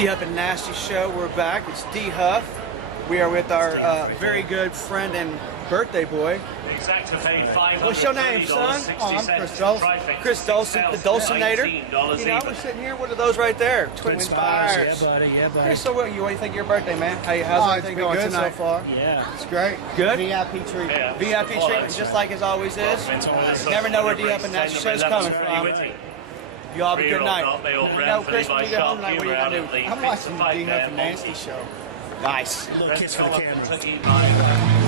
D Huff and Nasty Show. We're back. It's D Huff. We are with our very good friend and birthday boy. What's your name, son? Oh, I'm Chris Dolson. Chris Dolson, the Dolsonator. You know, we're sitting here. What are those right there? Twin Spires. Yeah, buddy. Yeah, buddy. Chris, so what do you think of your birthday, man? How's everything going good tonight? so far. Yeah. It's great. Good? VIP treatment. VIP treatment, just like it always is. Never know where D Huff and Nasty Show's coming from. You all have a good night. You know, Chris, when you get home tonight, what are you going to do? I'm watching the D Huff and Nasty Show. Nice. A little kiss for the camera.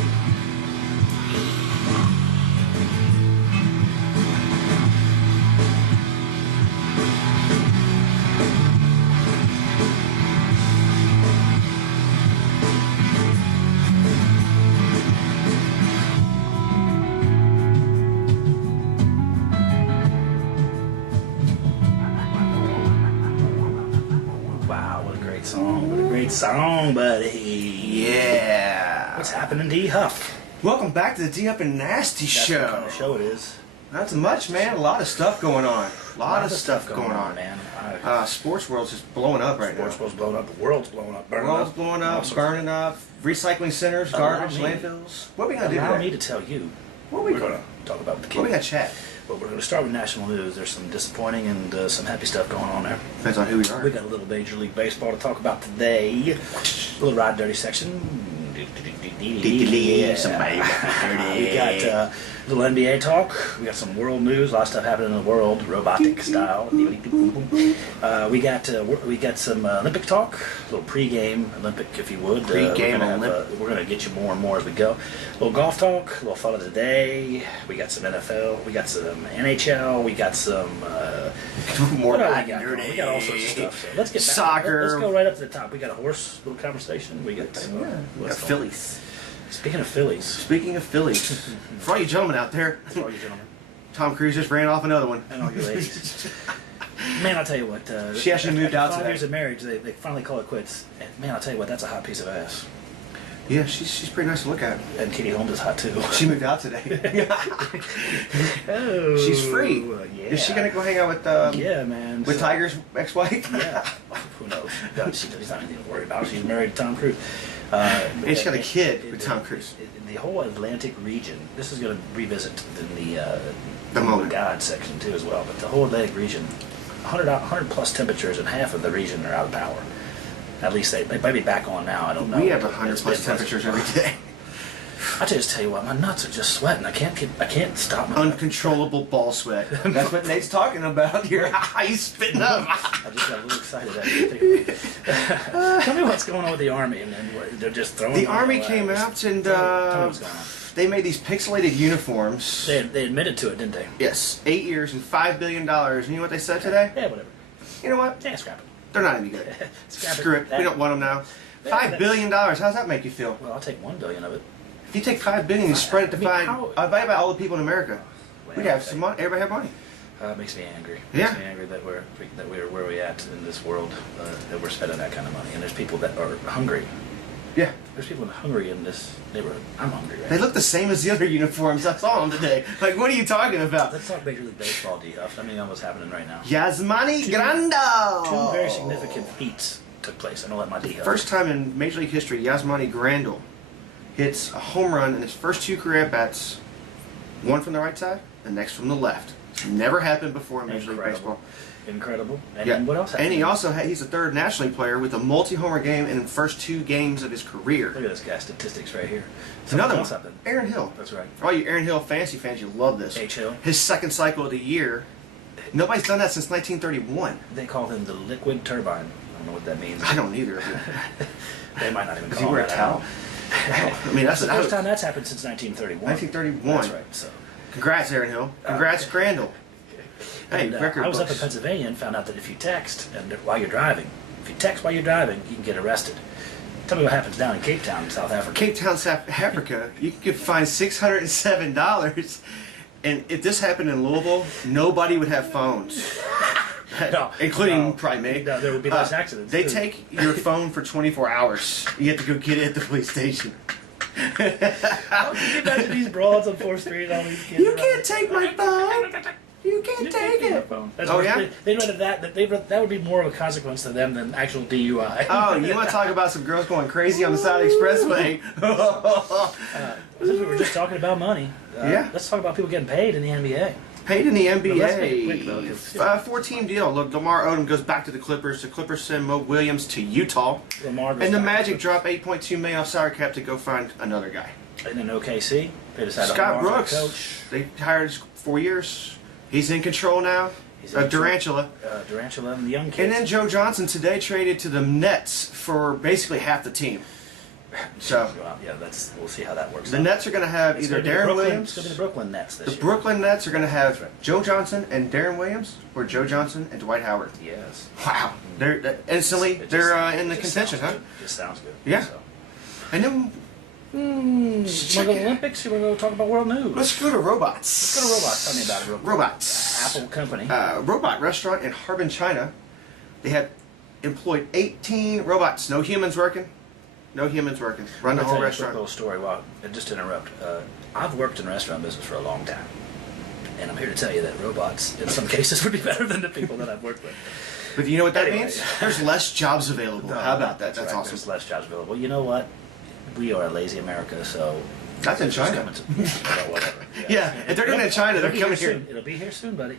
Wow, what a great song. What a great song, buddy. Yeah. What's happening, D Huff? Welcome back to the D Huff and Nasty That's Show. what kind of show it is. Not too much, man. A lot of stuff going on. A lot of stuff going on, man. Sports world's just blowing up right Sports now. world's blowing up. The world's blowing up. Burning World's up. blowing up, Also, burning up, recycling centers, garbage, Allow me- landfills. What are we gonna do Allow today? me to tell you. What we We're gonna? going to talk about the What we kids. got chat? But we're going to start with national news. There's some disappointing and some happy stuff going on there. Depends on who we are. We got a little Major League Baseball to talk about today. A little Ride Dirty section. Somebody We got a little NBA talk. We got some world news. A lot of stuff happening in the world, robotic style. We got some Olympic talk. A little pre-game Olympic, if you would. Pre-game we're gonna get you more and more as we go. A little golf talk. A little fun of the day. We got some NFL. We got some NHL. We got some. More What do I like got? nerdy. We got all sorts of stuff. So let's get back. Soccer. Let's go right up to the top. We got a horse little conversation. We got We got what's going on? Phillies. Speaking of Phillies, Speaking of Phillies, for all you gentlemen out there, for all you gentlemen Tom Cruise just ran off another one. and all you ladies, man, I'll tell you what. She actually moved out after 5 today. years of marriage, they finally call it quits. And man, I'll tell you what, that's a hot piece of ass. Yeah, she's pretty nice to look at. And Katie Holmes is hot too. She moved out today. Oh, She's free. Yeah. Is she gonna go hang out with Yeah, man. with So- Tiger's ex-wife? Yeah. Who knows? God, she's not anything to worry about. She's married to Tom Cruise. And she's got a kid with Tom Cruise. The whole Atlantic region. This is going to revisit in the moment. God section too as well. But the whole Atlantic region, 100 plus temperatures, and half of the region are out of power. At least they might be back on now. I don't know. We have 100 It's plus been- temperatures every day. I just tell you what, my nuts are just sweating. I can't stop my nuts. Uncontrollable ball sweat. That's what Nate's talking about here. He's spitting up. I just got a little excited. Tell me what's going on with the Army, and then they're just throwing. The them Army all came out and Tell me what's going on. they made these pixelated uniforms. They admitted to it, didn't they? Yes, 8 years and $5 billion. And you know what they said today? Yeah, whatever. You know what? Yeah, scrap it. They're not any good. Scrap Screw it. We don't want them now. Yeah, $5 billion. How's that make you feel? Well, I'll take $1 billion of it. If you take $5 billion and spread it to I mean, five, how- about all the people in America, we'd Well, have some money. Everybody have money. It makes me angry. Yeah. Makes me angry that we're where we at in this world, that we're spending that kind of money, and there's people that are hungry. Yeah. There's people hungry in this neighborhood. I'm hungry, right? They look the same as the other uniforms. I saw them today. Like, what are you talking about? Let's talk Major League Baseball, D Huff. I mean, what's happening right now. Yasmani Grandal. Two very significant feats took place. I'm gonna let my D Huff. First time in Major League history, Yasmani Grandal hits a home run in his first 2 career at-bats. One from the right side, the next from the left. It's never happened before in Major League Incredible. Baseball. Incredible. And Yeah. then what else happened? And he also he's the third National League player with a multi-homer game in the first 2 games of his career. Look at this guy's statistics right here. Another Something one, else happened. Aaron Hill. That's right. For all you Aaron Hill fantasy fans, you love this. H. Hill. His second cycle of the year. Nobody's done that since 1931. They call him the liquid turbine. I don't know what that means. I don't either. They might not even Does call he wear a that towel? out. I mean, that's the first time that's happened since 1931. 1931. That's right. So, Congrats, Aaron Hill. Congrats, Grandal. Hey, and, record I was up in books. Pennsylvania and found out that if you text and while you're driving, you can get arrested. Tell me what happens down in Cape Town, South Africa. Cape Town, South Africa, you could find $607. And if this happened in Louisville, nobody would have phones. No, Including no. probably me. No, there would be less accidents. They too. take your phone for 24 hours. You have to go get it at the police station. Can you imagine these broads on 4th Street? All these kids You around? can't take my phone. You can't take it. That's Oh, worse. yeah? They read that would be more of a consequence to them than actual DUI. Oh, you want to talk about some girls going crazy on the side of the expressway? Since we were just talking about money, Yeah. let's talk about people getting paid in the NBA. Paid in the But let's make it quick, NBA. though, 'cause- 4-team deal. Look, Lamar Odom goes back to the Clippers. The Clippers send Mo Williams to Utah. Lamar goes And the back to Magic the- drop $8.2 million off salary cap to go find another guy. And then OKC, they decided Scott Lamar's our Brooks. coach. They hired 4 years. He's in control now. He's in control. Durantula. Durantula and the young kids. And then Joe Johnson today traded to the Nets for basically half the team. So Well, yeah, we'll see how that works. the out. Nets are going to have It's either gonna be the Darren Brooklyn- Williams. It's going to be the Brooklyn Nets this The year. Brooklyn Nets are going to have That's right. Joe Johnson and Darren Williams, or Joe Johnson and Dwight Howard. Yes. Wow, they're instantly It they're just- in the it just contention, sounds huh? good. Just sounds good. Yeah. So. And then Want to go to the Olympics? You want to go talk about world news? let's go to robots. Let's go to robots. Tell me about it real quick. Robots. Apple company. Robot restaurant in Harbin, China. They have employed 18 robots. No humans working. No humans working. Run the I'll whole tell you a quick restaurant. little story. Well, just to interrupt, I've worked in the restaurant business for a long time, and I'm here to tell you that robots, in some cases, would be better than the people that I've worked with. But you know what that Anyway. means? There's less jobs available. How about that? That's right. awesome. There's less jobs available. You know what? We are a lazy America, so That's in it's just China. coming to- well, whatever. Yeah, if they're doing it in China, they're It'll be coming here here. soon. It'll be here soon, buddy.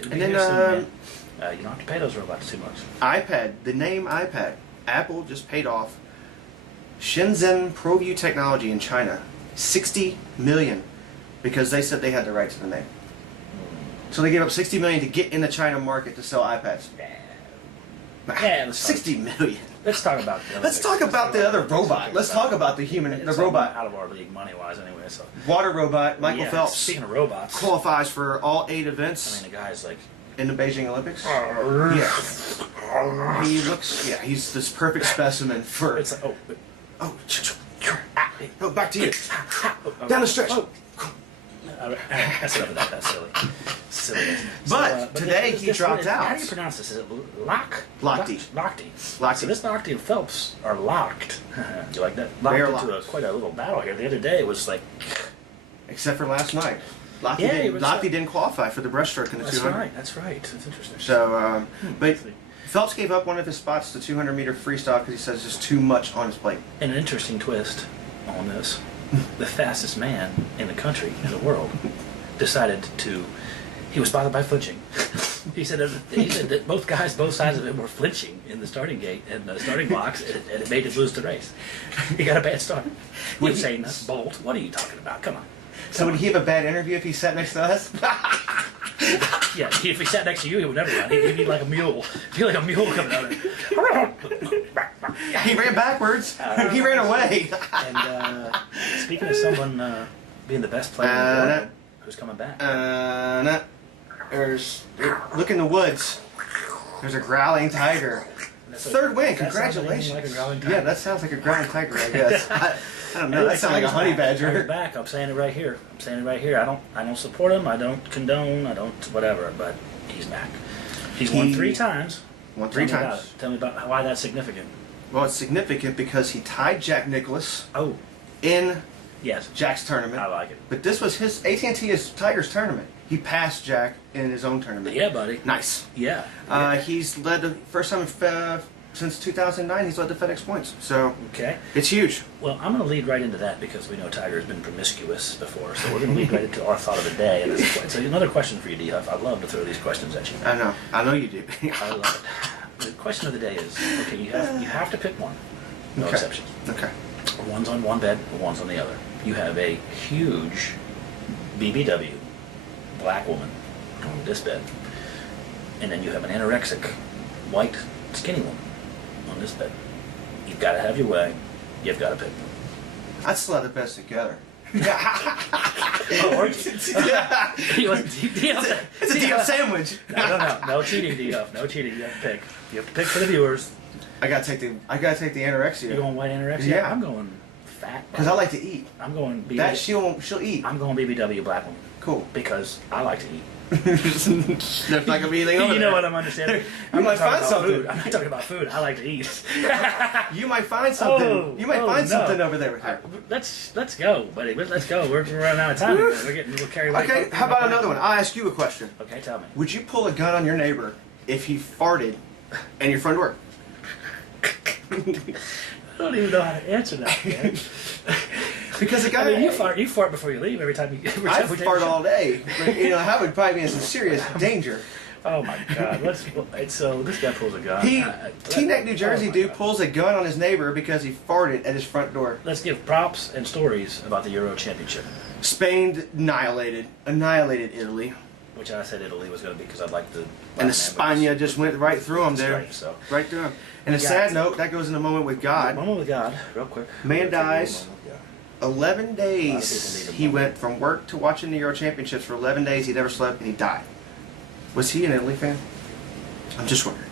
It'll be And here then, soon, man. You don't have to pay those robots too much. iPad, the name iPad. Apple just paid off Shenzhen ProView Technology in China 60 million because they said they had the right to the name. So they gave up 60 million to get in the China market to sell iPads. Yeah, let's talk- 60 million. Let's talk about. The Let's talk about the other robot. Let's talk about the human, the It's robot. out of our league money wise, anyway. So Water robot, Michael Yeah, Phelps, Speaking of robots, qualifies for all 8 I events mean, the guy's like, in the Beijing Olympics. Yeah. He looks, yeah, he's this perfect specimen for. it's like, Oh, oh, back to you. Down the stretch. that's enough of that. That's silly. Silly. But today he dropped out. How do you pronounce this? Is it Lock? Lochte. Lochte. Lochte. So this Lochte and Phelps are locked. You like that? They are Locked into locked. quite a little battle here. The other day it was like, Except for last night. Lochte, Yeah, didn't, it was- Lochte didn't qualify for the breaststroke in the that's 200. right. That's right. That's interesting. So, but Phelps gave up one of his spots, the 200-meter freestyle, because he says there's too much on his plate. And an interesting twist on this: the fastest man in the country, in the world, decided to. He was bothered by flinching. He said that both guys, both sides of him, were flinching in the starting gate and the starting blocks, and it made him lose the race. He got a bad start. Usain Bolt, what are you talking about? Come on. So would he have a bad interview if he sat next to us? Yeah, if he sat next to you, he would never run. He'd be like a mule. He'd be like a mule coming out of it. He ran backwards. He ran away. And speaking of someone being the best player in the world, who's coming back? Look in the woods. There's a growling tiger. That's a- Third win. that sounds Congratulations. like a growling tiger. Yeah, that sounds like a growling tiger, I guess. I don't know. That sounds like a honey Tiger's badger. back. I'm saying it right here. I'm saying it right here. I don't support him. I don't condone. I don't whatever. But he's back. He's won He 3 times. Won 3 Tell me about times. it. Tell me about why that's significant. Well, it's significant because he tied Jack Nicklaus Oh, in yes. Jack's tournament. I like it. But this was his AT&T is Tiger's tournament. He passed Jack in his own tournament. Yeah, buddy. Nice. Yeah. He's led the first time since 2009. He's led the FedEx points. So Okay. it's huge. Well, I'm going to lead right into that because we know Tiger has been promiscuous before. So we're going to lead right into our thought of the day. And this is so another question for you, D Huff. I love to throw these questions at you. I know you do. I love it. The question of the day is: okay, you have to pick one. No Okay. exceptions. Okay. One's on one bed, and one's on the other. You have a huge BBW, black woman, on this bed, and then you have an anorexic, white, skinny woman on this bed. You've got to have your way. You've got to pick one. I'd still have the best together. Oh, aren't you? It's a DM sandwich. No. No cheating, D-Huff. No cheating. You have to pick. You have to pick for the viewers. I gotta take the You're anorexia. going white anorexia? Yeah. I'm going fat. Because I like to eat. I'm going BBW. That she'll eat. I'm going BBW black woman Cool. because I like to eat. There's not gonna be anything over You know there. what I'm understanding? You I'm might not talking find about something. food. I'm not talking about food. I like to eat. You might find something. Oh, you might oh, find no. something over there with her. Let's go, buddy. Let's go. We're running out of time. We're getting a little carried away. Okay, how about another one? I'll ask you a question. Okay, tell me. Would you pull a gun on your neighbor if he farted in your front door? I don't even know how to answer that, man. Because the guy, I mean, you fart before you leave every time you. Every I time we take fart a all day, but that would probably be in some serious danger. Oh my God! So this guy pulls a gun. Teaneck, New Jersey oh my dude God. pulls a gun on his neighbor because he farted at his front door. Let's give props and stories about the Euro Championship, Spain annihilated Italy, which I said Italy was going to be because I'd like the. and España just went right through them there, Right, so. right through them. And a Yeah. sad note, that goes in a moment with God. Moment with God, real quick. Man dies. Moment with God. 11 A lot days. of people need a He moment. went from work to watching the Euro Championships for 11 days. He never slept, and he died. Was he an Italy fan? I'm just wondering.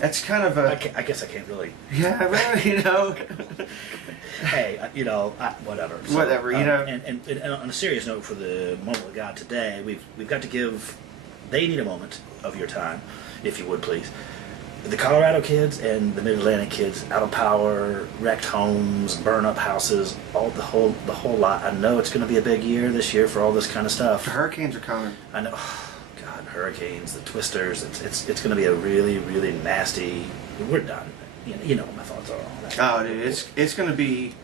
That's kind of a I guess I can't really. yeah, well, Hey, whatever. So, Whatever, And on a serious note, for the moment with God today, we've got to give. They need a moment of your time, if you would please. The Colorado kids and the Mid-Atlantic kids, out of power, wrecked homes, burn up houses, the whole lot. I know it's going to be a big year this year for all this kind of stuff. The hurricanes are coming. I know, God, hurricanes, the twisters. It's going to be a really, really nasty. We're done. You know what my thoughts are on that. Oh, dude, it's going to be.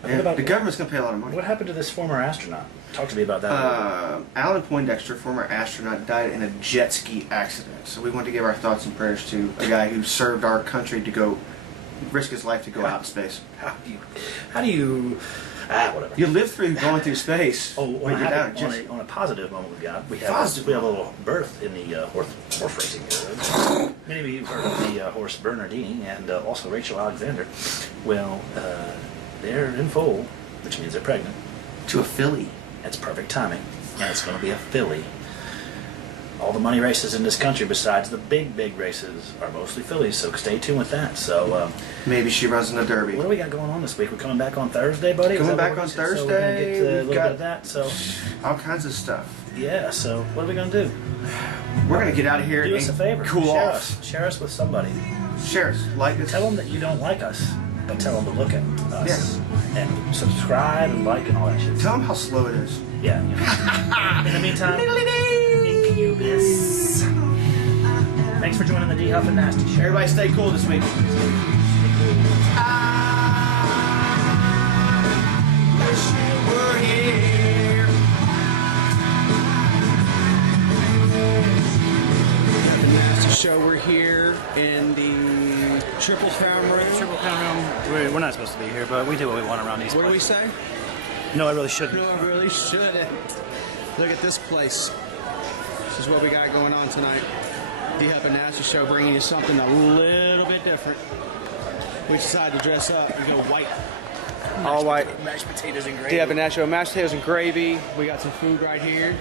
What Yeah, about- the government's going to pay a lot of money. What happened to this former astronaut? Talk to me about that. Alan Poindexter, former astronaut, died in a jet ski accident. So we want to give our thoughts and prayers to a guy who served our country to go risk his life to go out in space. How do you whatever. You live through going through space. Oh, when you're down. on a positive moment we got, we have Positive. a little birth in the horse racing world. Many of you have heard of the horse Bernardini and also Rachel Alexander. Well, they're in foal, which means they're pregnant. To a filly. That's perfect timing, and it's going to be a filly. All the money races in this country, besides the big races, are mostly fillies, so stay tuned with that. So, Maybe she runs in the Derby. what do we got going on this week? We're coming back on Thursday, buddy? Is Coming that what back we're on gonna- So we're gonna Thursday. get a We've little got- bit of that. So, All kinds of stuff. yeah. So, what are we gonna do? We're gonna get out of here Do and us a favor. cool Share off. us. Share us with somebody. Share us, like us. Tell them that you don't like us, but tell them to look at us and subscribe and like and all that shit. Tell them how slow it is. Yeah. In the meantime, incubus. Thanks for joining the D Huff and Nasty Show. Everybody stay cool this week. Show we're here in the Triple Crown Room. Triple Crown Room. We're not supposed to be here, but we do what we want around these What do we places. say? No, I really shouldn't. No, I really shouldn't. Look at this place. This is what we got going on tonight. D-Huff and Nasty Show bringing you something a little bit different. We decided to dress up and go white. All white. Mashed potatoes and gravy. D-Huff and Nasty Show, mashed potatoes and gravy. We got some food right here.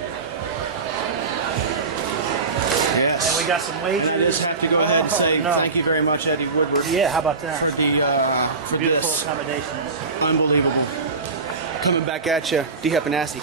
Yes. And we got some wages. And I just have to go ahead and say no. thank you very much, Eddie Woodward, Yeah, how about that? for Beautiful this. accommodations. Unbelievable. Coming back at you, D-Huff and Nasty.